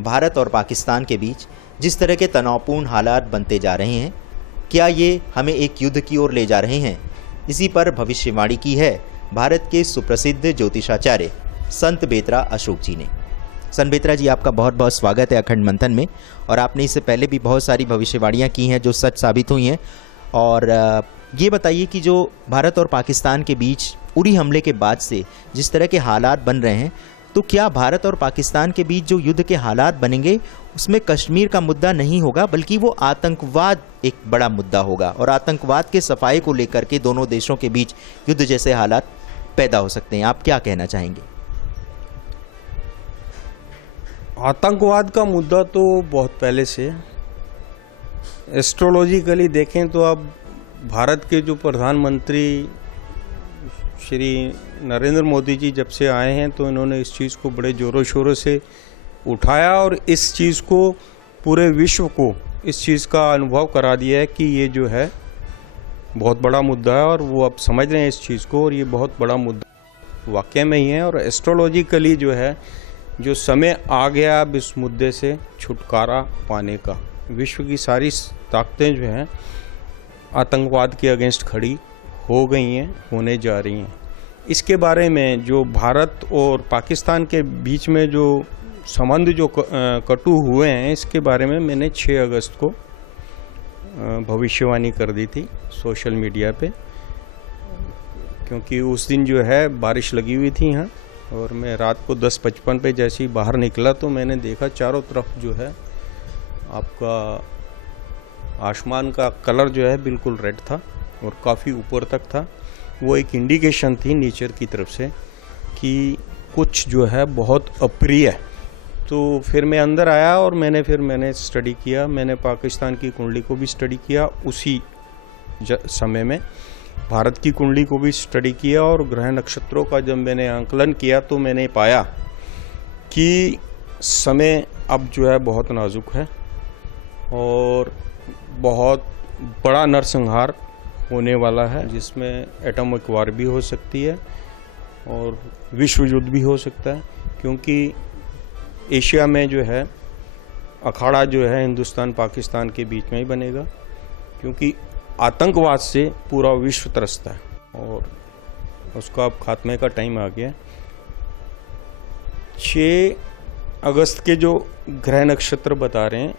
भारत और पाकिस्तान के बीच जिस तरह के तनावपूर्ण हालात बनते जा रहे हैं, क्या ये हमें एक युद्ध की ओर ले जा रहे हैं? इसी पर भविष्यवाणी की है भारत के सुप्रसिद्ध ज्योतिषाचार्य संत बेतरा अशोक जी ने। संत बेतरा जी, आपका बहुत बहुत स्वागत है अखंड मंथन में। और आपने इससे पहले भी बहुत सारी भविष्यवाणियाँ की हैं जो सच साबित हुई हैं। और ये बताइए कि जो भारत और पाकिस्तान के बीच उरी हमले के बाद से जिस तरह के हालात बन रहे हैं, तो क्या भारत और पाकिस्तान के बीच जो युद्ध के हालात बनेंगे उसमें कश्मीर का मुद्दा नहीं होगा, बल्कि वो आतंकवाद एक बड़ा मुद्दा होगा और आतंकवाद के सफाई को लेकर के दोनों देशों के बीच युद्ध जैसे हालात पैदा हो सकते हैं? आप क्या कहना चाहेंगे? आतंकवाद का मुद्दा तो बहुत पहले से, एस्ट्रोलॉजिकली देखें तो अब भारत के जो प्रधानमंत्री श्री नरेंद्र मोदी जी जब से आए हैं तो इन्होंने इस चीज़ को बड़े ज़ोरों शोरों से उठाया और इस चीज़ को पूरे विश्व को इस चीज़ का अनुभव करा दिया है कि ये जो है बहुत बड़ा मुद्दा है और वो अब समझ रहे हैं इस चीज़ को और ये बहुत बड़ा मुद्दा वाकई में ही है। और एस्ट्रोलॉजिकली जो है जो समय आ गया अब इस मुद्दे से छुटकारा पाने का, विश्व की सारी ताकतें जो हैं आतंकवाद के अगेंस्ट खड़ी हो गई हैं, होने जा रही हैं। इसके बारे में जो भारत और पाकिस्तान के बीच में जो संबंध जो कटु हुए हैं, इसके बारे में मैंने 6 अगस्त को भविष्यवाणी कर दी थी सोशल मीडिया पे, क्योंकि उस दिन जो है बारिश लगी हुई थी यहाँ और मैं रात को 10:55 पे जैसे ही बाहर निकला तो मैंने देखा चारों तरफ जो है आपका आसमान का कलर जो है बिल्कुल रेड था और काफ़ी ऊपर तक था। वो एक इंडिकेशन थी नेचर की तरफ से कि कुछ जो है बहुत अप्रिय है। तो फिर मैं अंदर आया और मैंने स्टडी किया, मैंने पाकिस्तान की कुंडली को भी स्टडी किया, उसी समय में भारत की कुंडली को भी स्टडी किया और ग्रह नक्षत्रों का जब मैंने आंकलन किया तो मैंने पाया कि समय अब जो है बहुत नाजुक है और बहुत बड़ा नरसंहार होने वाला है, जिसमें एटॉमिक वार भी हो सकती है और विश्व युद्ध भी हो सकता है। क्योंकि एशिया में जो है अखाड़ा जो है हिंदुस्तान पाकिस्तान के बीच में ही बनेगा, क्योंकि आतंकवाद से पूरा विश्व त्रस्त है और उसका अब खात्मे का टाइम आ गया। 6 अगस्त के जो ग्रह नक्षत्र बता रहे हैं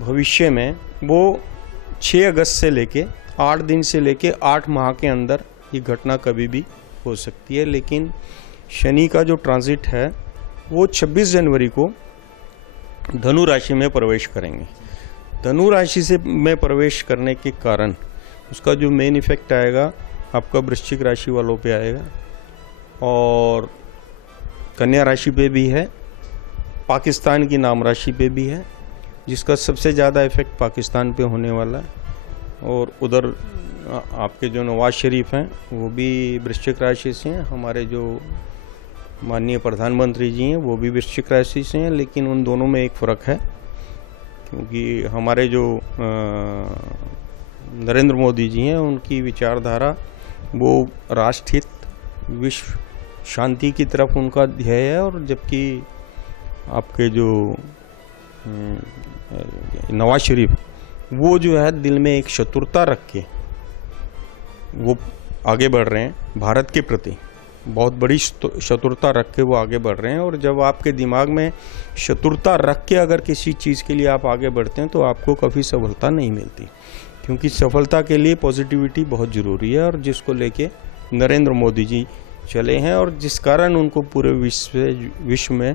भविष्य में, वो 6 अगस्त से लेके 8 दिन से लेके 8 माह के अंदर ये घटना कभी भी हो सकती है। लेकिन शनि का जो ट्रांजिट है वो 26 जनवरी को धनु राशि में प्रवेश करेंगे। धनु राशि से में प्रवेश करने के कारण उसका जो मेन इफेक्ट आएगा आपका वृश्चिक राशि वालों पे आएगा और कन्या राशि पे भी है, पाकिस्तान की नाम राशि पे भी है, जिसका सबसे ज़्यादा इफेक्ट पाकिस्तान पे होने वाला है। और उधर आपके जो नवाज शरीफ हैं वो भी वृश्चिक राशि से हैं, हमारे जो माननीय प्रधानमंत्री जी हैं वो भी वृश्चिक राशि से हैं। लेकिन उन दोनों में एक फ़र्क है, क्योंकि हमारे जो नरेंद्र मोदी जी हैं उनकी विचारधारा वो राष्ट्रहित विश्व शांति की तरफ उनका ध्येय है, और जबकि आपके जो नवाज शरीफ वो जो है दिल में एक शत्रुता रख के वो आगे बढ़ रहे हैं, भारत के प्रति बहुत बड़ी शत्रुता रख के वो आगे बढ़ रहे हैं। और जब आपके दिमाग में शत्रुता रख के अगर किसी चीज़ के लिए आप आगे बढ़ते हैं तो आपको कभी सफलता नहीं मिलती, क्योंकि सफलता के लिए पॉजिटिविटी बहुत ज़रूरी है, और जिसको लेके नरेंद्र मोदी जी चले हैं और जिस कारण उनको पूरे विश्व में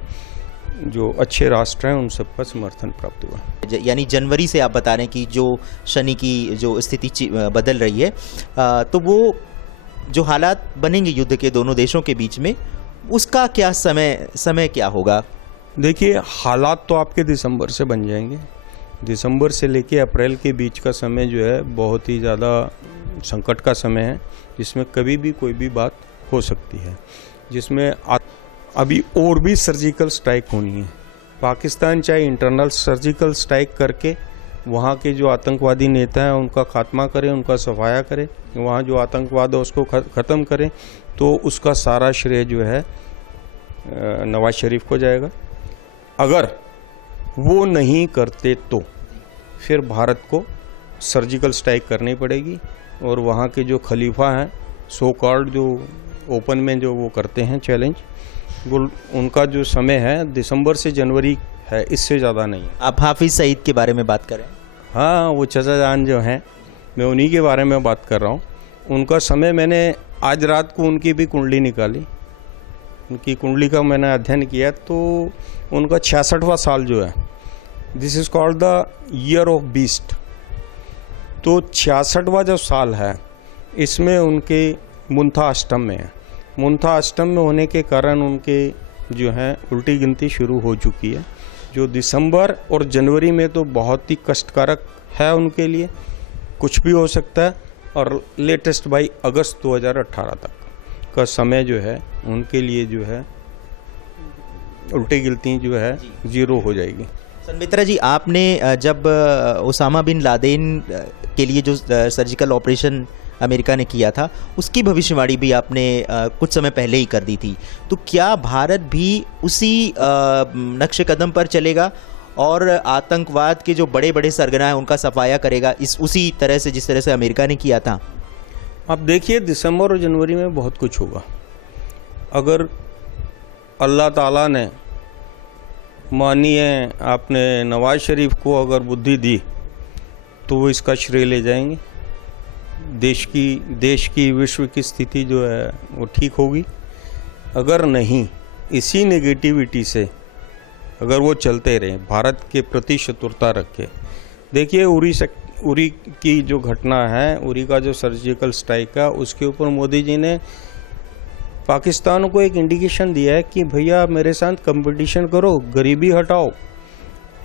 जो अच्छे राष्ट्र हैं उन सबका समर्थन प्राप्त हुआ। यानी जनवरी से आप बता रहे हैं कि जो शनि की जो स्थिति बदल रही है, तो वो जो हालात बनेंगे युद्ध के दोनों देशों के बीच में, उसका क्या समय क्या होगा? देखिए, हालात तो आपके दिसंबर से बन जाएंगे। दिसंबर से लेके अप्रैल के बीच का समय जो है बहुत ही ज़्यादा संकट का समय है, जिसमें कभी भी कोई भी बात हो सकती है, जिसमें अभी और भी सर्जिकल स्ट्राइक होनी है। पाकिस्तान चाहे इंटरनल सर्जिकल स्ट्राइक करके वहाँ के जो आतंकवादी नेता हैं उनका खात्मा करें, उनका सफाया करें, वहाँ जो आतंकवाद है उसको ख़त्म करें, तो उसका सारा श्रेय जो है नवाज शरीफ को जाएगा। अगर वो नहीं करते तो फिर भारत को सर्जिकल स्ट्राइक करनी पड़ेगी और वहाँ के जो खलीफा हैं सो कॉल्ड जो ओपन में जो वो करते हैं चैलेंज, वो उनका जो समय है दिसंबर से जनवरी है, इससे ज़्यादा नहीं है। आप हाफिज़ सईद के बारे में बात करें? हाँ, वो चचा जान जो हैं, मैं उन्हीं के बारे में बात कर रहा हूँ। उनका समय, मैंने आज रात को उनकी भी कुंडली निकाली, उनकी कुंडली का मैंने अध्ययन किया, तो उनका 66वां साल जो है, this is called the year of beast. तो 66वां जो साल है इसमें उनके मुंथा अष्टम में है। मुंथा अष्टम में होने के कारण उनके जो है उल्टी गिनती शुरू हो चुकी है, जो दिसंबर और जनवरी में तो बहुत ही कष्टकारक है उनके लिए, कुछ भी हो सकता है। और लेटेस्ट बाई अगस्त 2018 तक का समय जो है उनके लिए जो है उल्टी गिनती जो है 0 हो जाएगी। संबित्रा जी, आपने जब ओसामा बिन लादेन के लिए जो सर्जिकल ऑपरेशन अमेरिका ने किया था, उसकी भविष्यवाणी भी आपने कुछ समय पहले ही कर दी थी, तो क्या भारत भी उसी नक्शे कदम पर चलेगा और आतंकवाद के जो बड़े बड़े सरगना हैं उनका सफाया करेगा उसी तरह से जिस तरह से अमेरिका ने किया था? आप देखिए, दिसंबर और जनवरी में बहुत कुछ होगा। अगर अल्लाह ताला ने, मानिए आपने नवाज शरीफ को अगर बुद्धि दी तो वो इसका श्रेय ले जाएंगे। देश की विश्व की स्थिति जो है वो ठीक होगी। अगर नहीं, इसी नेगेटिविटी से अगर वो चलते रहे, भारत के प्रति शत्रुता रखे, देखिए उरी की जो घटना है, उरी का जो सर्जिकल स्ट्राइक है, उसके ऊपर मोदी जी ने पाकिस्तान को एक इंडिकेशन दिया है कि भैया मेरे साथ कंपटीशन करो, गरीबी हटाओ,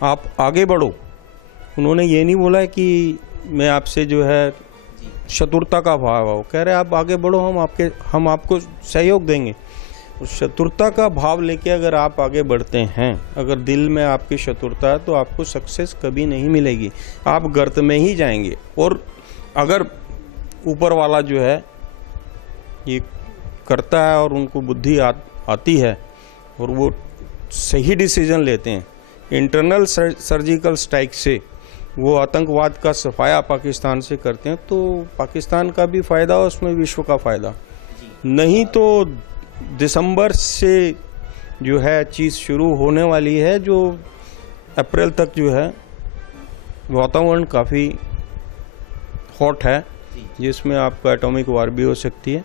आप आगे बढ़ो। उन्होंने ये नहीं बोला कि मैं आपसे जो है शत्रुता का भाव हो, कह रहे आप आगे बढ़ो, हम आपको सहयोग देंगे। उस शत्रुता का भाव लेके अगर आप आगे बढ़ते हैं, अगर दिल में आपकी शत्रुता है, तो आपको सक्सेस कभी नहीं मिलेगी, आप गर्त में ही जाएंगे। और अगर ऊपर वाला जो है ये करता है और उनको बुद्धि आती है और वो सही डिसीजन लेते हैं, इंटरनल सर्जिकल स्ट्राइक से वो आतंकवाद का सफाया पाकिस्तान से करते हैं, तो पाकिस्तान का भी फ़ायदा और उसमें विश्व का फ़ायदा। नहीं तो दिसंबर से जो है चीज़ शुरू होने वाली है, जो अप्रैल तक जो है वातावरण काफ़ी हॉट है, जिसमें आपका एटॉमिक वार भी हो सकती है।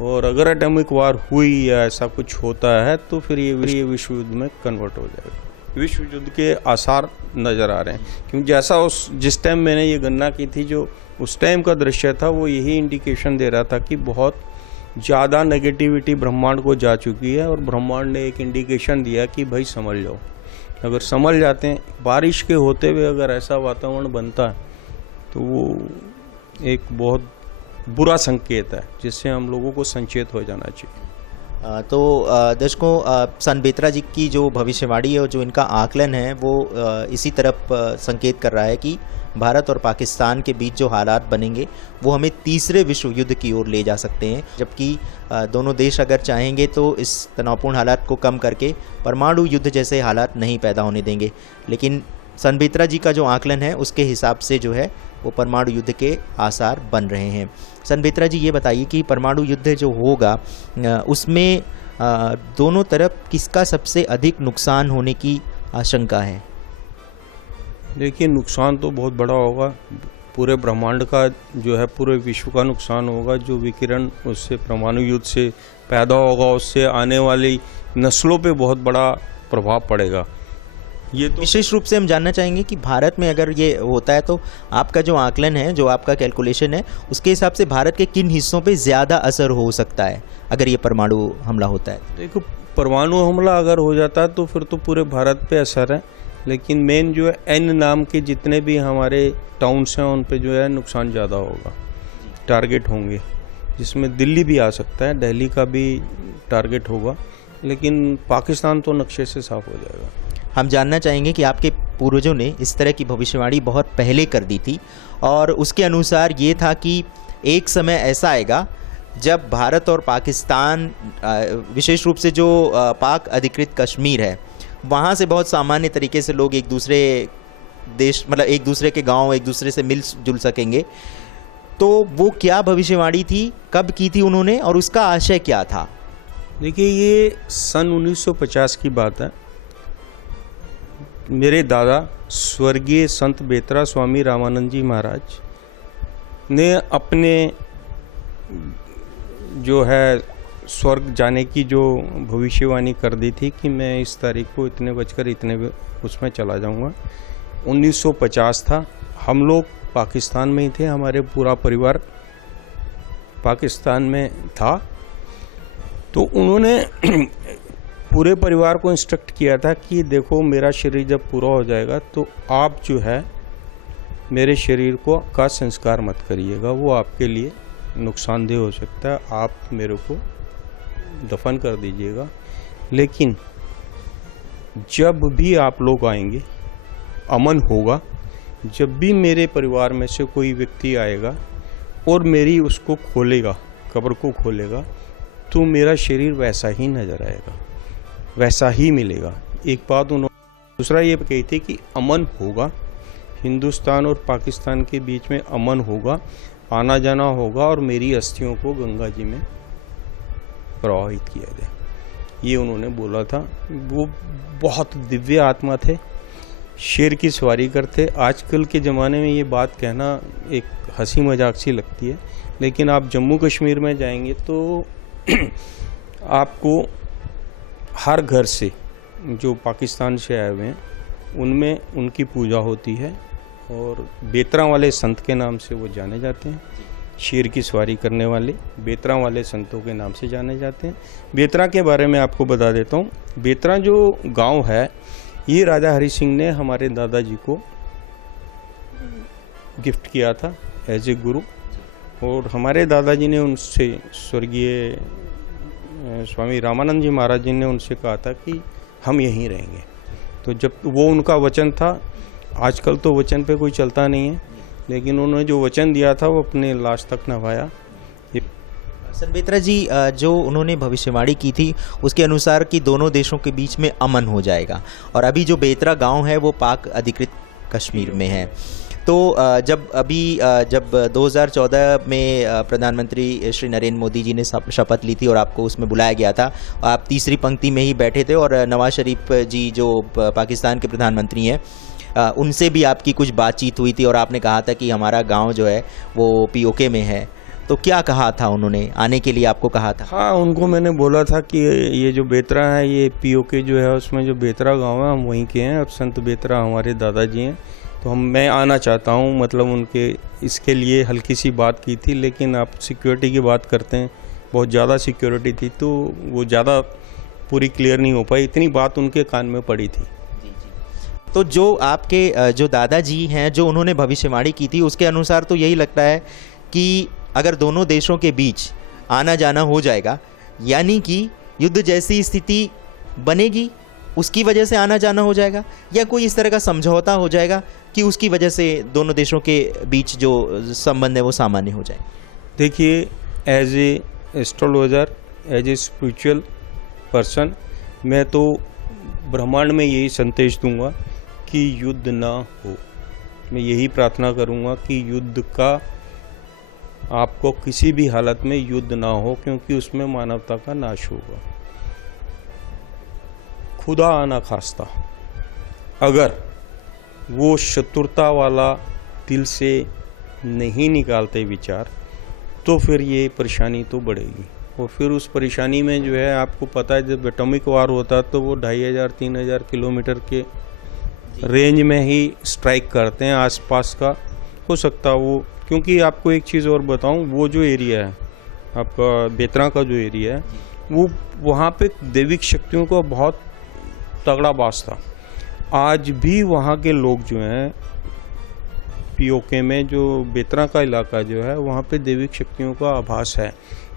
और अगर एटॉमिक वार हुई या ऐसा कुछ होता है तो फिर ये विश्व युद्ध में कन्वर्ट हो जाएगा। विश्व युद्ध के आसार नज़र आ रहे हैं, क्योंकि जैसा जिस टाइम मैंने ये गणना की थी, जो उस टाइम का दृश्य था, वो यही इंडिकेशन दे रहा था कि बहुत ज़्यादा नेगेटिविटी ब्रह्मांड को जा चुकी है। और ब्रह्मांड ने एक इंडिकेशन दिया कि भाई समझ जाओ। अगर समझ जाते हैं, बारिश के होते हुए अगर ऐसा वातावरण बनता है तो वो एक बहुत बुरा संकेत है, जिससे हम लोगों को संचेत हो जाना चाहिए। तो दर्शकों, संबित्रा जी की जो भविष्यवाणी है और जो इनका आकलन है वो इसी तरफ संकेत कर रहा है कि भारत और पाकिस्तान के बीच जो हालात बनेंगे वो हमें तीसरे विश्व युद्ध की ओर ले जा सकते हैं, जबकि दोनों देश अगर चाहेंगे तो इस तनावपूर्ण हालात को कम करके परमाणु युद्ध जैसे हालात नहीं पैदा होने देंगे। लेकिन संबित्रा जी का जो आकलन है उसके हिसाब से जो है वो परमाणु युद्ध के आसार बन रहे हैं। संबित्रा जी, ये बताइए कि परमाणु युद्ध जो होगा उसमें दोनों तरफ किसका सबसे अधिक नुकसान होने की आशंका है? देखिए, नुकसान तो बहुत बड़ा होगा, पूरे ब्रह्मांड का जो है, पूरे विश्व का नुकसान होगा। जो विकिरण उससे परमाणु युद्ध से पैदा होगा, उससे आने वाली नस्लों पे बहुत बड़ा प्रभाव पड़ेगा। ये तो विशेष रूप से हम जानना चाहेंगे कि भारत में अगर ये होता है तो आपका जो आकलन है, जो आपका कैलकुलेशन है, उसके हिसाब से भारत के किन हिस्सों पे ज़्यादा असर हो सकता है अगर ये परमाणु हमला होता है? देखो, परमाणु हमला अगर हो जाता है तो फिर तो पूरे भारत पे असर है, लेकिन मेन जो है एन नाम के जितने भी हमारे टाउन्स हैं उन पे जो है नुकसान ज़्यादा होगा, टारगेट होंगे, जिसमें दिल्ली भी आ सकता है, दिल्ली का भी टारगेट होगा, लेकिन पाकिस्तान तो नक्शे से साफ हो जाएगा। हम जानना चाहेंगे कि आपके पूर्वजों ने इस तरह की भविष्यवाणी बहुत पहले कर दी थी और उसके अनुसार ये था कि एक समय ऐसा आएगा जब भारत और पाकिस्तान, विशेष रूप से जो पाक अधिकृत कश्मीर है, वहाँ से बहुत सामान्य तरीके से लोग एक दूसरे देश, मतलब एक दूसरे के गांव, एक दूसरे से मिल जुल सकेंगे। तो वो क्या भविष्यवाणी थी, कब की थी उन्होंने और उसका आशय क्या था? देखिए, ये सन 1950 की बात है। मेरे दादा स्वर्गीय संत बेतरा स्वामी रामानंद जी महाराज ने अपने जो है स्वर्ग जाने की जो भविष्यवाणी कर दी थी कि मैं इस तारीख को इतने बजकर इतने उसमें चला जाऊंगा। 1950 था, हम लोग पाकिस्तान में ही थे, हमारे पूरा परिवार पाकिस्तान में था। तो उन्होंने पूरे परिवार को इंस्ट्रक्ट किया था कि देखो, मेरा शरीर जब पूरा हो जाएगा तो आप जो है मेरे शरीर का संस्कार मत करिएगा, वो आपके लिए नुकसानदेह हो सकता है, आप मेरे को दफन कर दीजिएगा। लेकिन जब भी आप लोग आएंगे अमन होगा, जब भी मेरे परिवार में से कोई व्यक्ति आएगा और मेरी उसको खोलेगा, कब्र को खोलेगा, तो मेरा शरीर वैसा ही नज़र आएगा, वैसा ही मिलेगा। एक बात उन्होंने दूसरा ये कही थी कि अमन होगा, हिंदुस्तान और पाकिस्तान के बीच में अमन होगा, आना जाना होगा और मेरी अस्थियों को गंगा जी में प्रवाहित किया जाए, ये उन्होंने बोला था। वो बहुत दिव्य आत्मा थे, शेर की सवारी करते। आजकल के ज़माने में ये बात कहना एक हंसी मजाक सी लगती है, लेकिन आप जम्मू कश्मीर में जाएंगे तो आपको हर घर से जो पाकिस्तान से आए हुए हैं उनमें उनकी पूजा होती है और बेतरा वाले संत के नाम से वो जाने जाते हैं। शेर की सवारी करने वाले बेतरा वाले संतों के नाम से जाने जाते हैं। बेतरा के बारे में आपको बता देता हूँ। बेतरा जो गांव है, ये राजा हरि सिंह ने हमारे दादाजी को गिफ्ट किया था एज ए गुरु, और हमारे दादाजी ने उनसे, स्वर्गीय स्वामी रामानंद जी महाराज जी ने उनसे कहा था कि हम यहीं रहेंगे। तो जब वो उनका वचन था, आजकल तो वचन पे कोई चलता नहीं है, लेकिन उन्होंने जो वचन दिया था वो अपने लास्ट तक निभाया। सर बेतरा जी, जो उन्होंने भविष्यवाणी की थी उसके अनुसार कि दोनों देशों के बीच में अमन हो जाएगा, और अभी जो बेतरा गांव है वो पाक अधिकृत कश्मीर में है। तो जब 2014 में प्रधानमंत्री श्री नरेंद्र मोदी जी ने शपथ ली थी और आपको उसमें बुलाया गया था, आप तीसरी पंक्ति में ही बैठे थे, और नवाज शरीफ जी जो पाकिस्तान के प्रधानमंत्री हैं उनसे भी आपकी कुछ बातचीत हुई थी और आपने कहा था कि हमारा गांव जो है वो पीओके में है। तो क्या कहा था उन्होंने, आने के लिए आपको कहा था? हाँ, उनको मैंने बोला था कि ये जो बेतरा है, ये पीओके जो है उसमें जो बेतरा गांव है हम वहीं के हैं, और संत बेतरा हमारे दादाजी हैं, तो मैं आना चाहता हूँ। मतलब उनके इसके लिए हल्की सी बात की थी, लेकिन आप सिक्योरिटी की बात करते हैं, बहुत ज़्यादा सिक्योरिटी थी तो वो ज़्यादा पूरी क्लियर नहीं हो पाई, इतनी बात उनके कान में पड़ी थी। तो जो आपके जो दादाजी हैं, जो उन्होंने भविष्यवाणी की थी, उसके अनुसार तो यही लगता है कि अगर दोनों देशों के बीच आना जाना हो जाएगा, यानी कि युद्ध जैसी स्थिति बनेगी, उसकी वजह से आना जाना हो जाएगा, या कोई इस तरह का समझौता हो जाएगा कि उसकी वजह से दोनों देशों के बीच जो संबंध है वो सामान्य हो जाए। देखिए, as a astrologer, as a spiritual person, मैं तो ब्रह्मांड में यही संदेश दूंगा कि युद्ध ना हो। मैं यही प्रार्थना करूंगा कि युद्ध का आपको किसी भी हालत में युद्ध ना हो, क्योंकि उसमें मानवता का नाश होगा। खुदा आना खास्ता अगर वो शत्रुता वाला दिल से नहीं निकालते विचार, तो फिर ये परेशानी तो बढ़ेगी, और फिर उस परेशानी में जो है, आपको पता है जब एटॉमिक वार होता है तो वो 2500-3000 किलोमीटर के रेंज में ही स्ट्राइक करते हैं। आसपास का हो सकता वो, क्योंकि आपको एक चीज़ और बताऊं, वो जो एरिया है आपका बेतरा का जो एरिया है, वो वहाँ पे दैविक शक्तियों का बहुत तगड़ा वास था। आज भी वहाँ के लोग जो हैं पीओके में, जो बेतरा का इलाका जो है, वहाँ पे दैविक शक्तियों का आभास है।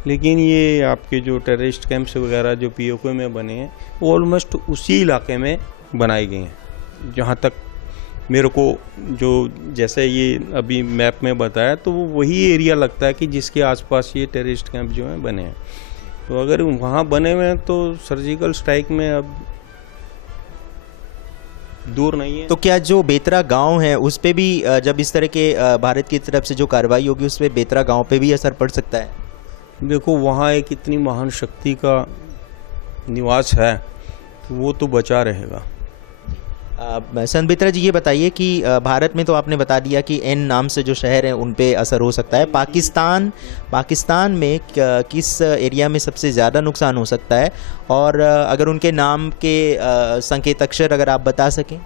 लेकिन ये आपके जो टेररिस्ट कैंप्स वगैरह जो पीओके में बने हैं, वो ऑलमोस्ट उसी इलाके में बनाए गए हैं, जहाँ तक मेरे को जो जैसे ये अभी मैप में बताया, तो वो वही एरिया लगता है कि जिसके आसपास ये टेररिस्ट कैंप जो हैं बने हैं। तो अगर वहाँ बने हुए हैं तो सर्जिकल स्ट्राइक में अब दूर नहीं है। तो क्या जो बेतरा गांव है उस पे भी जब इस तरह के भारत की तरफ से जो कार्रवाई होगी उस पे बेतरा गांव पे भी असर पड़ सकता है? देखो, वहाँ एक इतनी महान शक्ति का निवास है, तो वो तो बचा रहेगा। संत बेतरा जी, ये बताइए कि भारत में तो आपने बता दिया कि एन नाम से जो शहर हैं उन पे असर हो सकता है। पाकिस्तान में किस एरिया में सबसे ज़्यादा नुकसान हो सकता है, और अगर उनके नाम के संकेत अक्षर अगर आप बता सकें।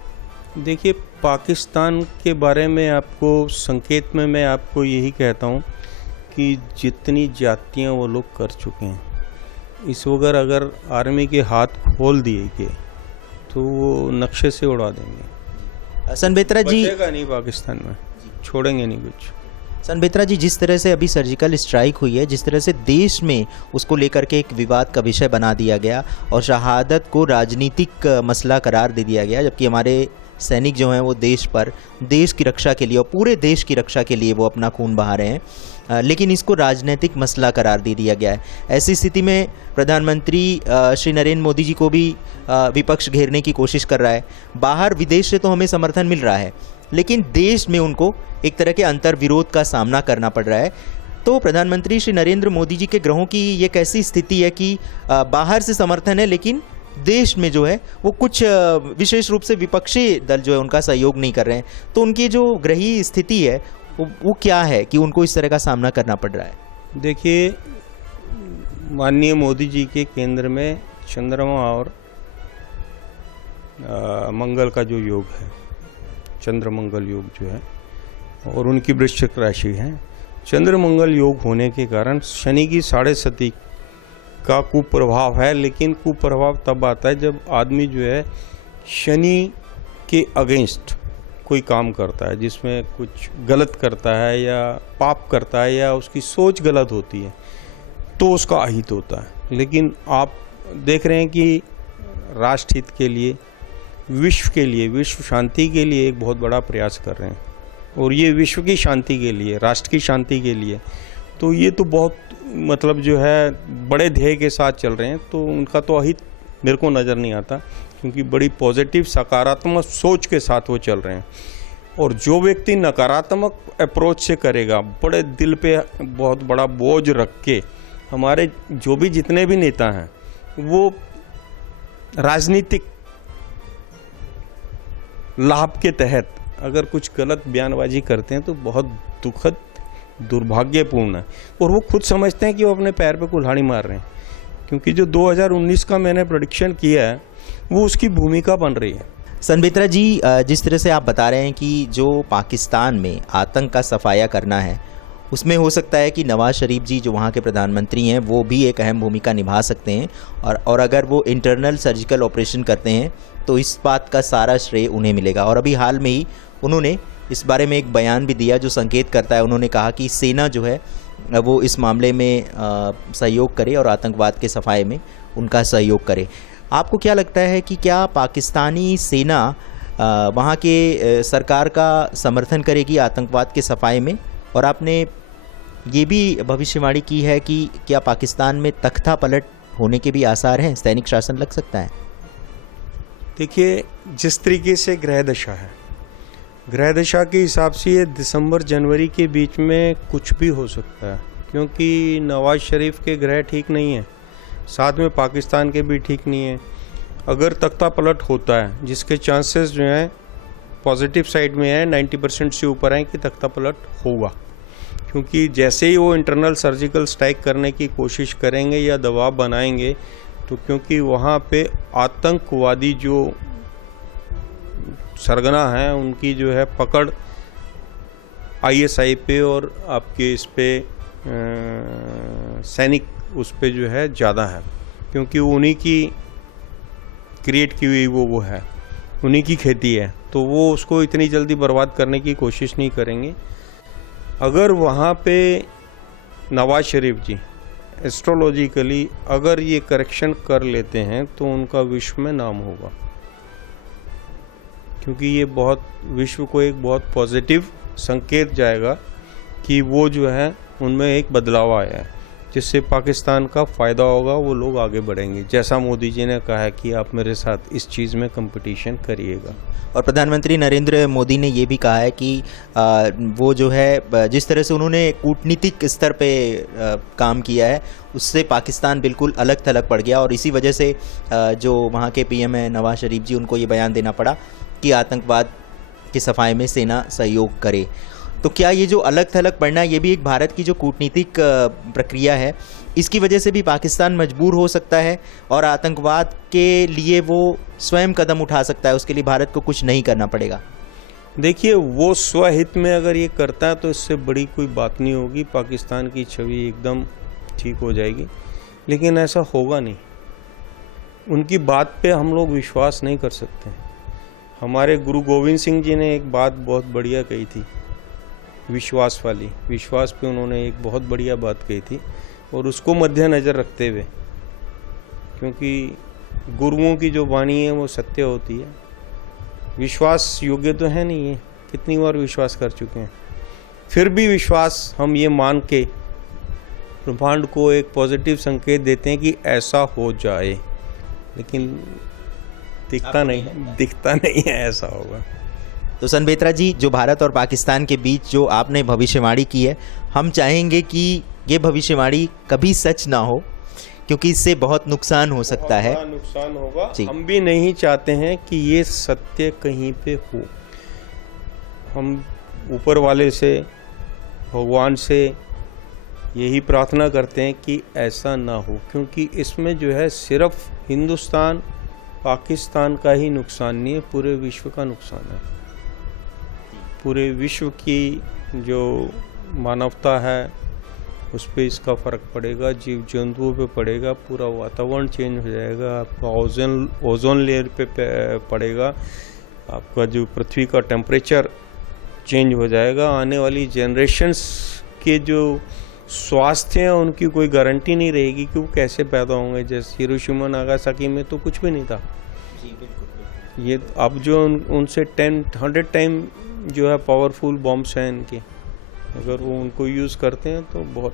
देखिए, पाकिस्तान के बारे में आपको संकेत में मैं आपको यही कहता हूँ कि जितनी जातियाँ वो लोग कर चुके हैं, इस वक्त अगर आर्मी के हाथ खोल दिए गए तो वो नक्शे से उड़ा देंगे। संत बेतरा जी, बचेगा नहीं पाकिस्तान में, छोड़ेंगे नहीं कुछ। संत बेतरा जी, जिस तरह से अभी सर्जिकल स्ट्राइक हुई है, जिस तरह से देश में उसको लेकर के एक विवाद का विषय बना दिया गया और शहादत को राजनीतिक मसला करार दे दिया गया, जबकि हमारे सैनिक जो हैं वो देश की रक्षा के लिए और पूरे देश की रक्षा के लिए वो अपना खून बहा रहे हैं, लेकिन इसको राजनीतिक मसला करार दे दिया गया है। ऐसी स्थिति में प्रधानमंत्री श्री नरेंद्र मोदी जी को भी विपक्ष घेरने की कोशिश कर रहा है। बाहर विदेश से तो हमें समर्थन मिल रहा है, लेकिन देश में उनको एक तरह के अंतर विरोध का सामना करना पड़ रहा है। तो प्रधानमंत्री श्री नरेंद्र मोदी जी के ग्रहों की ये कैसी स्थिति है कि बाहर से समर्थन है, लेकिन देश में जो है वो कुछ विशेष रूप से विपक्षी दल जो है उनका सहयोग नहीं कर रहे हैं। तो उनकी जो ग्रही स्थिति है वो क्या है कि उनको इस तरह का सामना करना पड़ रहा है? देखिए, माननीय मोदी जी के केंद्र में चंद्रमा और मंगल का जो योग है, चंद्र मंगल योग जो है, और उनकी वृश्चिक राशि है। चंद्र मंगल योग होने के कारण शनि की 7.5 का कुप्रभाव है, लेकिन कुप्रभाव तब आता है जब आदमी जो है शनि के अगेंस्ट कोई काम करता है, जिसमें कुछ गलत करता है या पाप करता है या उसकी सोच गलत होती है, तो उसका अहित होता है। लेकिन आप देख रहे हैं कि राष्ट्र हित के लिए, विश्व के लिए, विश्व शांति के लिए एक बहुत बड़ा प्रयास कर रहे हैं, और ये विश्व की शांति के लिए, राष्ट्र की शांति के लिए, तो ये तो बहुत मतलब जो है बड़े ध्येय के साथ चल रहे हैं। तो उनका तो अहित मेरे को नज़र नहीं आता, क्योंकि बड़ी पॉजिटिव सकारात्मक सोच के साथ वो चल रहे हैं। और जो व्यक्ति नकारात्मक अप्रोच से करेगा, बड़े दिल पे बहुत बड़ा बोझ रख के, हमारे जो भी जितने भी नेता हैं वो राजनीतिक लाभ के तहत अगर कुछ गलत बयानबाजी करते हैं तो बहुत दुखद, दुर्भाग्यपूर्ण है। और वो खुद समझते हैं कि वो अपने पैर पे कुल्हाड़ी मार रहे हैं, क्योंकि जो 2019 का मैंने प्रेडिक्शन किया है वो उसकी भूमिका बन रही है। संत बेतरा जी, जिस तरह से आप बता रहे हैं कि जो पाकिस्तान में आतंक का सफाया करना है, उसमें हो सकता है कि नवाज शरीफ जी जो वहाँ के प्रधानमंत्री हैं वो भी एक अहम भूमिका निभा सकते हैं, और अगर वो इंटरनल सर्जिकल ऑपरेशन करते हैं तो इस बात का सारा श्रेय उन्हें मिलेगा। और अभी हाल में ही उन्होंने इस बारे में एक बयान भी दिया जो संकेत करता है, उन्होंने कहा कि सेना जो है वो इस मामले में सहयोग करे और आतंकवाद के सफाए में उनका सहयोग करे। आपको क्या लगता है कि क्या पाकिस्तानी सेना वहाँ के सरकार का समर्थन करेगी आतंकवाद के सफाए में? और आपने ये भी भविष्यवाणी की है कि क्या पाकिस्तान में तख्ता पलट होने के भी आसार हैं, सैनिक शासन लग सकता है? देखिए, जिस तरीके से ग्रह दशा है, ग्रह दशा के हिसाब से ये दिसंबर जनवरी के बीच में कुछ भी हो सकता है, क्योंकि नवाज शरीफ के ग्रह ठीक नहीं है, साथ में पाकिस्तान के भी ठीक नहीं है। अगर तख्ता पलट होता है, जिसके चांसेस जो हैं पॉजिटिव साइड में है, 90% से ऊपर हैं कि तख्ता पलट होगा, क्योंकि जैसे ही वो इंटरनल सर्जिकल स्ट्राइक करने की कोशिश करेंगे या दबाव बनाएंगे, तो क्योंकि वहाँ पे आतंकवादी जो सरगना हैं उनकी जो है पकड़ ISI पे और आपके इस पे सैनिक उस पे जो है ज़्यादा है, क्योंकि उन्हीं की क्रिएट की हुई वो है, उन्हीं की खेती है, तो वो उसको इतनी जल्दी बर्बाद करने की कोशिश नहीं करेंगे। अगर वहाँ पे नवाज शरीफ जी एस्ट्रोलॉजिकली अगर ये करेक्शन कर लेते हैं तो उनका विश्व में नाम होगा, क्योंकि ये बहुत विश्व को एक बहुत पॉजिटिव संकेत जाएगा कि वो जो है उनमें एक बदलाव आया है। जिससे पाकिस्तान का फ़ायदा होगा, वो लोग आगे बढ़ेंगे। जैसा मोदी जी ने कहा है कि आप मेरे साथ इस चीज़ में कंपटीशन करिएगा। और प्रधानमंत्री नरेंद्र मोदी ने ये भी कहा है कि वो जो है जिस तरह से उन्होंने कूटनीतिक स्तर पे काम किया है, उससे पाकिस्तान बिल्कुल अलग थलग पड़ गया और इसी वजह से जो वहाँ के पीएम है नवाज शरीफ जी, उनको ये बयान देना पड़ा कि आतंकवाद की सफाई में सेना सहयोग करे। तो क्या ये जो अलग थलग पड़ना, ये भी एक भारत की जो कूटनीतिक प्रक्रिया है, इसकी वजह से भी पाकिस्तान मजबूर हो सकता है और आतंकवाद के लिए वो स्वयं कदम उठा सकता है, उसके लिए भारत को कुछ नहीं करना पड़ेगा? देखिए, वो स्वहित में अगर ये करता है तो इससे बड़ी कोई बात नहीं होगी, पाकिस्तान की छवि एकदम ठीक हो जाएगी, लेकिन ऐसा होगा नहीं। उनकी बात पे हम लोग विश्वास नहीं कर सकते। हमारे गुरु गोविंद सिंह जी ने एक बात बहुत बढ़िया कही थी, विश्वास वाली। विश्वास पे उन्होंने एक बहुत बढ़िया बात कही थी और उसको मद्देनज़र रखते हुए, क्योंकि गुरुओं की जो वाणी है वो सत्य होती है। विश्वास योग्य तो है नहीं है, कितनी बार विश्वास कर चुके हैं, फिर भी विश्वास हम ये मान के ब्रह्मांड को एक पॉजिटिव संकेत देते हैं कि ऐसा हो जाए, लेकिन दिखता नहीं है ऐसा होगा। तो सनबेत्रा जी, जो भारत और पाकिस्तान के बीच जो आपने भविष्यवाणी की है, हम चाहेंगे कि ये भविष्यवाणी कभी सच ना हो, क्योंकि इससे बहुत नुकसान हो सकता है। बहुत नुकसान होगा। हम भी नहीं चाहते हैं कि ये सत्य कहीं पे हो। हम ऊपर वाले से, भगवान से यही प्रार्थना करते हैं कि ऐसा ना हो, क्योंकि इसमें जो है सिर्फ हिंदुस्तान पाकिस्तान का ही नुकसान नहीं है, पूरे विश्व का नुकसान है। पूरे विश्व की जो मानवता है उस पर इसका फ़र्क पड़ेगा, जीव जंतुओं पे पड़ेगा, पूरा वातावरण चेंज हो जाएगा, आपका ओजोन लेयर पे पड़ेगा, आपका जो पृथ्वी का टेम्परेचर चेंज हो जाएगा। आने वाली जनरेशन्स के जो स्वास्थ्य हैं उनकी कोई गारंटी नहीं रहेगी कि वो कैसे पैदा होंगे। जैसे हिरोशिमा नागासाकी में तो कुछ भी नहीं था। जी बिल्कुल। ये अब जो उनसे 100 टाइम जो है पावरफुल बॉम्ब्स हैं इनके, अगर वो उनको यूज़ करते हैं तो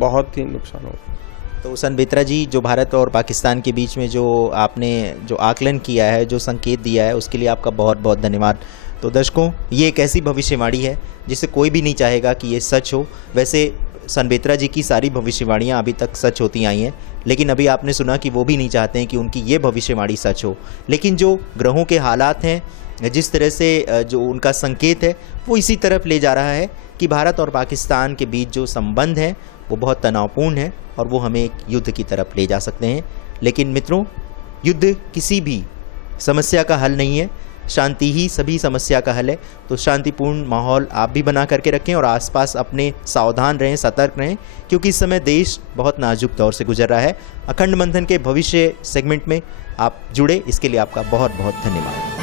बहुत ही नुकसान होगा। तो सनबेत्रा जी, जो भारत और पाकिस्तान के बीच में जो आपने जो आकलन किया है, जो संकेत दिया है, उसके लिए आपका बहुत बहुत धन्यवाद। तो दर्शकों, ये एक ऐसी भविष्यवाणी है जिसे कोई भी नहीं चाहेगा कि ये सच हो। वैसे सनबेत्रा जी की सारी भविष्यवाणियाँ अभी तक सच होती आई हैं, लेकिन अभी आपने सुना कि वो भी नहीं चाहते हैं कि उनकी ये भविष्यवाणी सच हो। लेकिन जो ग्रहों के हालात हैं, जिस तरह से जो उनका संकेत है, वो इसी तरफ ले जा रहा है कि भारत और पाकिस्तान के बीच जो संबंध हैं वो बहुत तनावपूर्ण है और वो हमें एक युद्ध की तरफ ले जा सकते हैं। लेकिन मित्रों, युद्ध किसी भी समस्या का हल नहीं है, शांति ही सभी समस्या का हल है। तो शांतिपूर्ण माहौल आप भी बना करके रखें और आसपास अपने सावधान रहें, सतर्क रहें, क्योंकि इस समय देश बहुत नाजुक दौर से गुजर रहा है। अखंड मंथन के भविष्य सेगमेंट में आप जुड़े, इसके लिए आपका बहुत बहुत धन्यवाद।